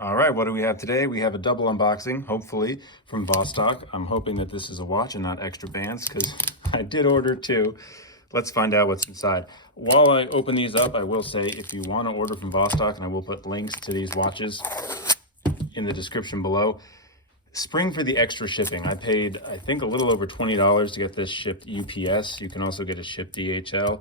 All right, what do we have today? We have a double unboxing, hopefully, from Vostok. I'm hoping that this is a watch and not extra bands, because I did order two. Let's find out what's inside. While I open these up, I will say if you want to order from Vostok, and I will put links to these watches in the description below, spring for the extra shipping. I paid, I think, a little over $20 to get this shipped UPS. You can also get it shipped DHL.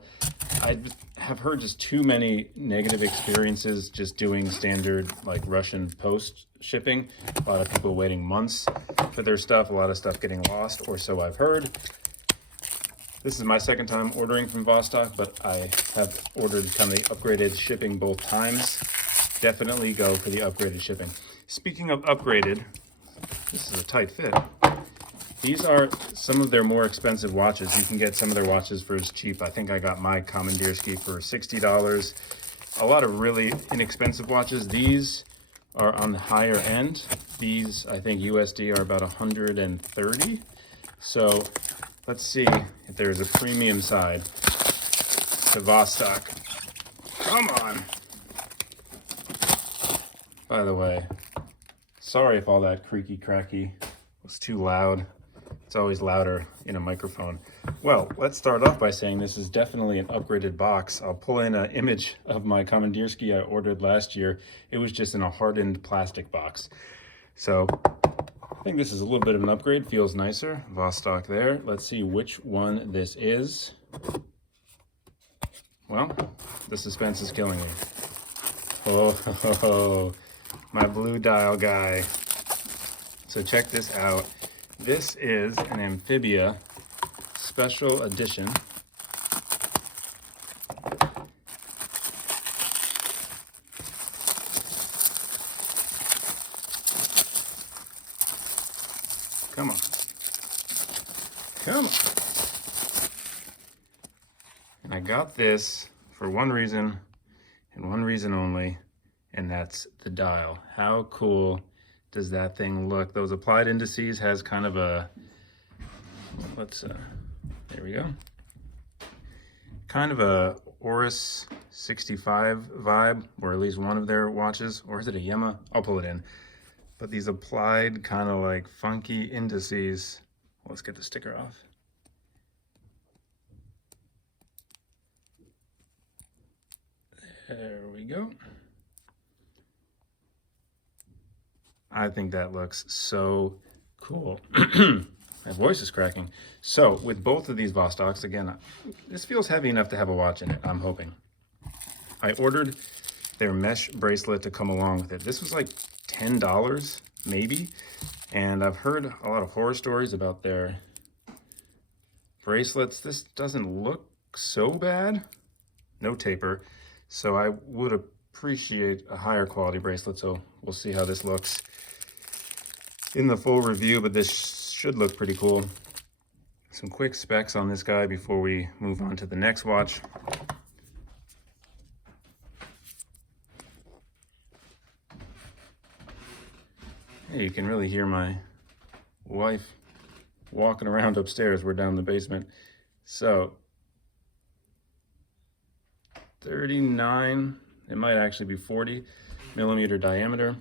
I have heard just too many negative experiences just doing standard like Russian post shipping. A lot of people waiting months for their stuff, a lot of stuff getting lost, or so I've heard. This is my second time ordering from Vostok, but I have ordered kind of the upgraded shipping both times. Definitely go for the upgraded shipping. Speaking of upgraded, this is a tight fit. These are some of their more expensive watches. You can get some of their watches for as cheap. I think I got my Commandeersky for $60. A lot of really inexpensive watches. These are on the higher end. These, I think USD, are about 130. So let's see if there's a premium side to Vostok. Come on. By the way, sorry if all that creaky cracky was too loud. It's always louder in a microphone. Well, let's start off by saying this is definitely an upgraded box. I'll pull in an image of my Commandeersky I ordered last year. It was just in a hardened plastic box. So I think this is a little bit of an upgrade. Feels nicer. Vostok there. Let's see which one this is. Well, the suspense is killing me. Oh, my blue dial guy. So check this out. This is an Amphibia special edition. Come on. Come on. And I got this for one reason and one reason only, and that's the dial. How cool does that thing look? Those applied indices has kind of a, there we go. Kind of a Oris 65 vibe, or at least one of their watches. Or is it a Yema? I'll pull it in. But these applied kind of like funky indices. Let's get the sticker off. There we go. I think that looks so cool. My voice is cracking. So with both of these Vostoks, again, this feels heavy enough to have a watch in it, I'm hoping. I ordered their mesh bracelet to come along with it. This was like $10, maybe. And I've heard a lot of horror stories about their bracelets. This doesn't look so bad. No taper. So I would appreciate a higher quality bracelet. So we'll see how this looks in the full review, but this should look pretty cool. Some quick specs on this guy before we move on to the next watch. Hey, you can really hear my wife walking around upstairs. We're down in the basement. So 39, it might actually be 40 millimeter diameter.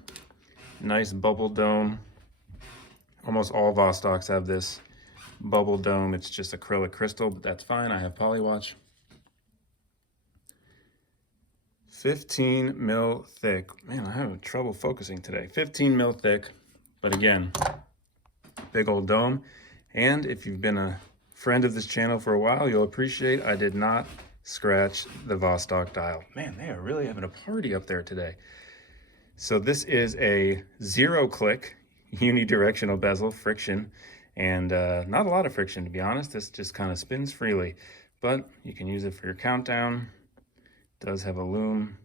Nice bubble dome. Almost all Vostoks have this bubble dome. It's just acrylic crystal, but that's fine. I have Polywatch. 15 mil thick. Man, I'm having trouble focusing today. 15 mil thick, but again, big old dome. And if you've been a friend of this channel for a while, you'll appreciate I did not scratch the Vostok dial. Man, they are really having a party up there today. So this is a 0-click unidirectional bezel, friction, and not a lot of friction, to be honest. This just kind of spins freely, but you can use it for your countdown. It does have a lume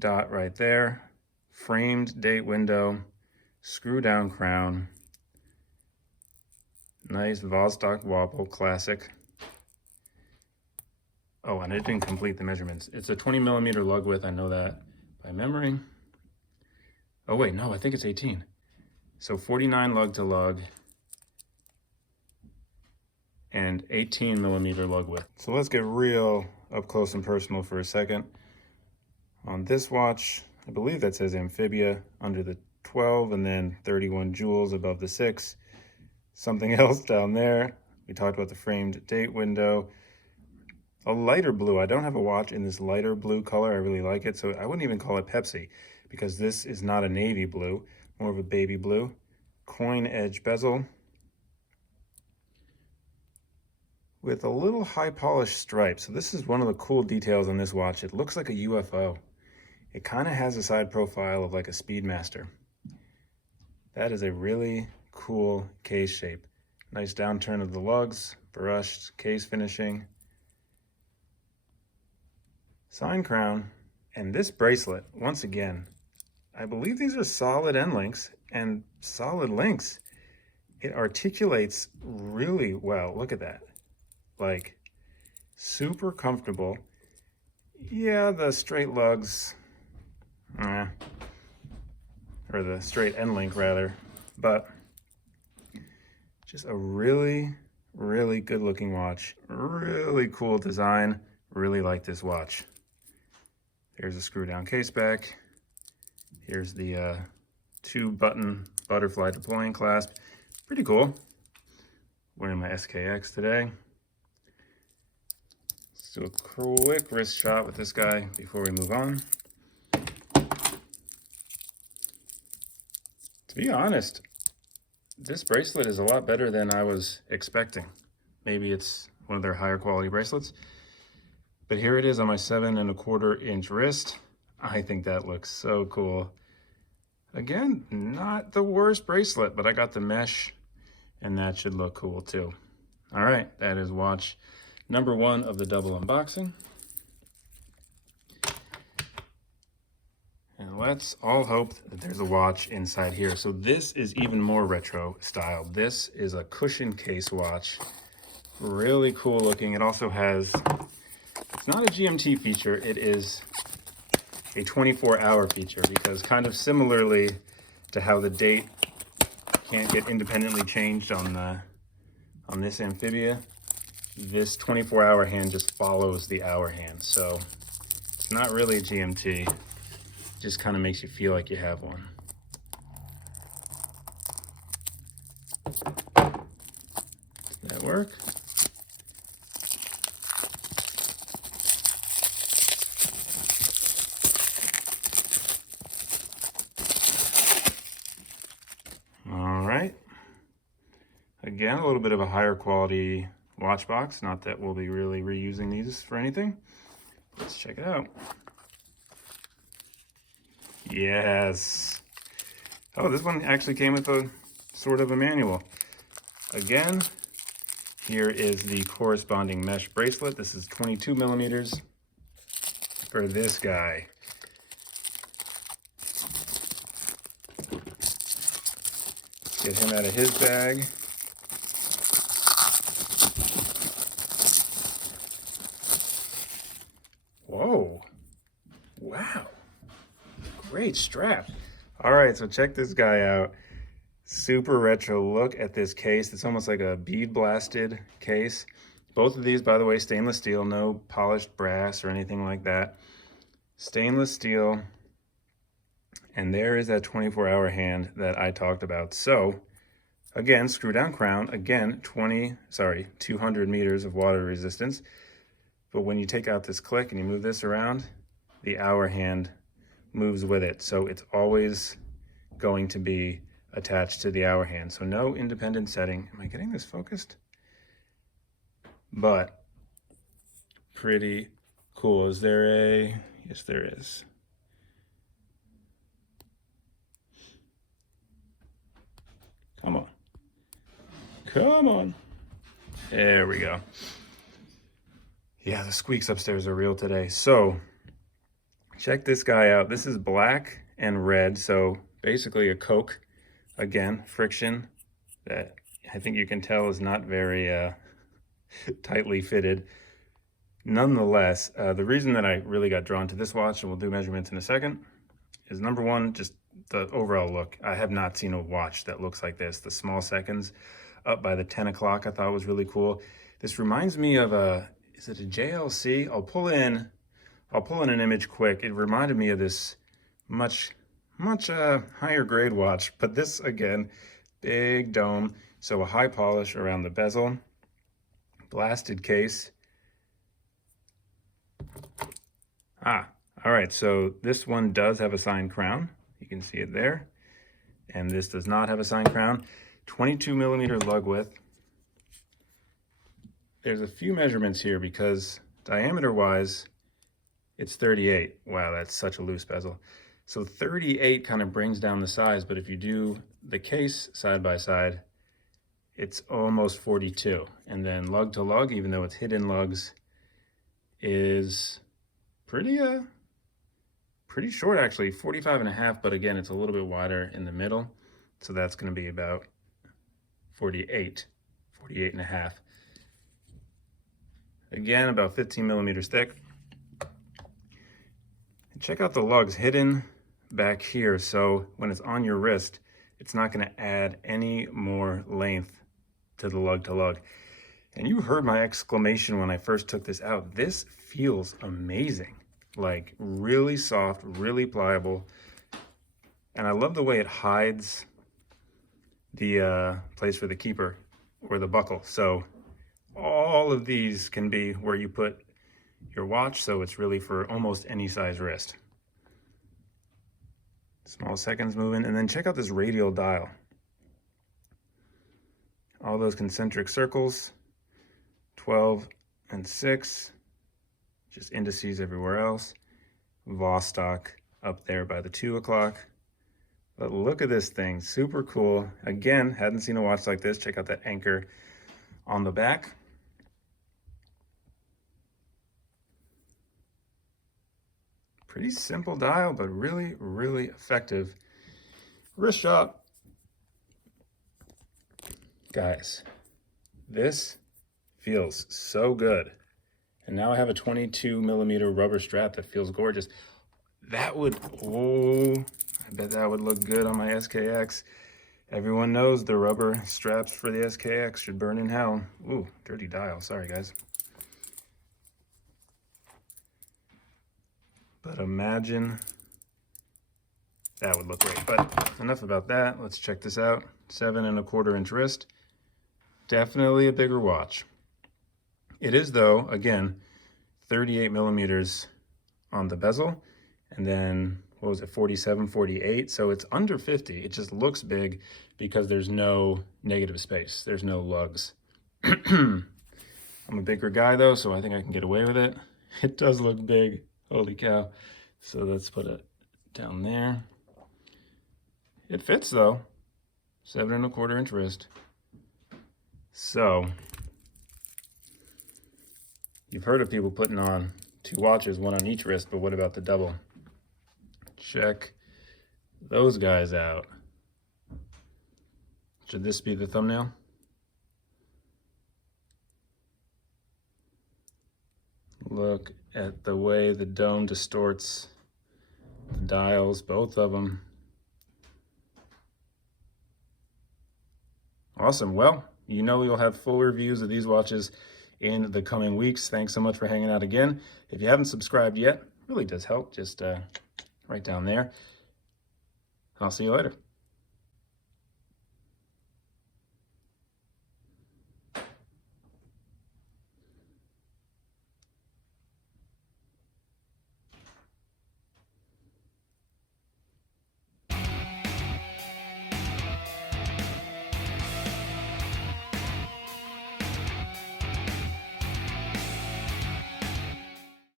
dot right there, framed date window, screw down crown, nice Vostok wobble, classic. Oh, and it didn't complete the measurements. It's a 20 millimeter lug width, I know that by memory. Oh wait, no, I think it's 18. So 49 lug to lug and 18 millimeter lug width. So let's get real up close and personal for a second. On this watch, I believe that says Amphibia under the 12 and then 31 jewels above the 6. Something else down there. We talked about the framed date window. A lighter blue. I don't have a watch in this lighter blue color. I really like it. So I wouldn't even call it Pepsi because this is not a navy blue, more of a baby blue. Coin edge bezel with a little high polished stripe. So this is one of the cool details on this watch. It looks like a UFO. It kind of has a side profile of like a Speedmaster. That is a really cool case shape. Nice downturn of the lugs, brushed case finishing. Sign crown, and this bracelet, once again, I believe these are solid end links and solid links. It articulates really well. Look at that. Like, super comfortable. Yeah, the straight lugs, or the straight end link rather, but just a really, really good looking watch. Really cool design. Really like this watch. There's a screw down case back. Here's the 2-button butterfly deploying clasp. Pretty cool. Wearing my SKX today. Let's do a quick wrist shot with this guy before we move on. To be honest, this bracelet is a lot better than I was expecting. Maybe it's one of their higher quality bracelets. But here it is on my 7¼ inch wrist. I think that looks so cool. Again, not the worst bracelet, but I got the mesh and that should look cool too. All right, that is watch number 1 of the double unboxing. And let's all hope that there's a watch inside here. So this is even more retro style. This is a cushion case watch. Really cool looking. It also has, it's not a GMT feature, it is a 24-hour feature, because kind of similarly to how the date can't get independently changed on this Amphibia, this 24-hour hand just follows the hour hand. So it's not really a GMT. Just kind of makes you feel like you have one. Does that work? All right. Again, a little bit of a higher quality watch box. Not that we'll be really reusing these for anything. Let's check it out. Yes. Oh, this one actually came with a sort of a manual. Again, here is the corresponding mesh bracelet. This is 22 millimeters for this guy. Get him out of his bag. Whoa. Wow. Great strap. All right, so check this guy out. Super retro. Look at this case. It's almost like a bead blasted case. Both of these, by the way, stainless steel, no polished brass or anything like that. Stainless steel. And there is that 24-hour hand that I talked about. So again, screw down crown, again, 200 meters of water resistance. But when you take out this click and you move this around, the hour hand moves with it. So it's always going to be attached to the hour hand. So no independent setting. Am I getting this focused? But pretty cool. Is there a, yes there is. Come on. Come on. There we go. Yeah, the squeaks upstairs are real today. So check this guy out. This is black and red. So basically a Coke. Again, friction that I think you can tell is not very tightly fitted. Nonetheless, the reason that I really got drawn to this watch, and we'll do measurements in a second, is number one, just the overall look. I have not seen a watch that looks like this. The small seconds up by the 10 o'clock I thought was really cool. This reminds me of a, is it a JLC? I'll pull in an image quick. It reminded me of this much higher grade watch, but this again, big dome, so a high polish around the bezel, blasted case. All right, so this one does have a signed crown. You can see it there. And this does not have a signed crown. 22 millimeter lug width. There's a few measurements here because diameter wise, it's 38. Wow, that's such a loose bezel. So 38 kind of brings down the size, but if you do the case side by side, it's almost 42. And then lug to lug, even though it's hidden lugs, is pretty short actually, 45.5, but again, it's a little bit wider in the middle. So that's gonna be about 48.5. Again, about 15 millimeters thick. And check out the lugs hidden back here. So when it's on your wrist, it's not gonna add any more length to the lug to lug. And you heard my exclamation when I first took this out. This feels amazing. Like really soft, really pliable. And I love the way it hides the place for the keeper or the buckle. So all of these can be where you put your watch. So it's really for almost any size wrist. Small seconds moving. And then check out this radial dial. All those concentric circles, 12 and 6. Just indices everywhere else. Vostok up there by the 2 o'clock. But look at this thing, super cool. Again, hadn't seen a watch like this. Check out that anchor on the back. Pretty simple dial, but really, really effective. Wrist shot. Guys, this feels so good. And now I have a 22 millimeter rubber strap that feels gorgeous. That would, oh, I bet that would look good on my SKX. Everyone knows the rubber straps for the SKX should burn in hell. Ooh, dirty dial, sorry guys. But imagine that would look great. But enough about that, let's check this out. 7¼ inch wrist, definitely a bigger watch. It is though, again, 38 millimeters on the bezel, and then, what was it, 47, 48, so it's under 50. It just looks big because there's no negative space. There's no lugs. I'm a bigger guy though, so I think I can get away with it. It does look big, holy cow. So let's put it down there. It fits though, 7¼ inch wrist. So, you've heard of people putting on 2 watches, 1 on each wrist, but what about the double? Check those guys out. Should this be the thumbnail? Look at the way the dome distorts the dials, both of them. Awesome. Well, you know you'll have full reviews of these watches in the coming weeks. Thanks so much for hanging out again. If you haven't subscribed yet, it really does help. Just right down there. I'll see you later.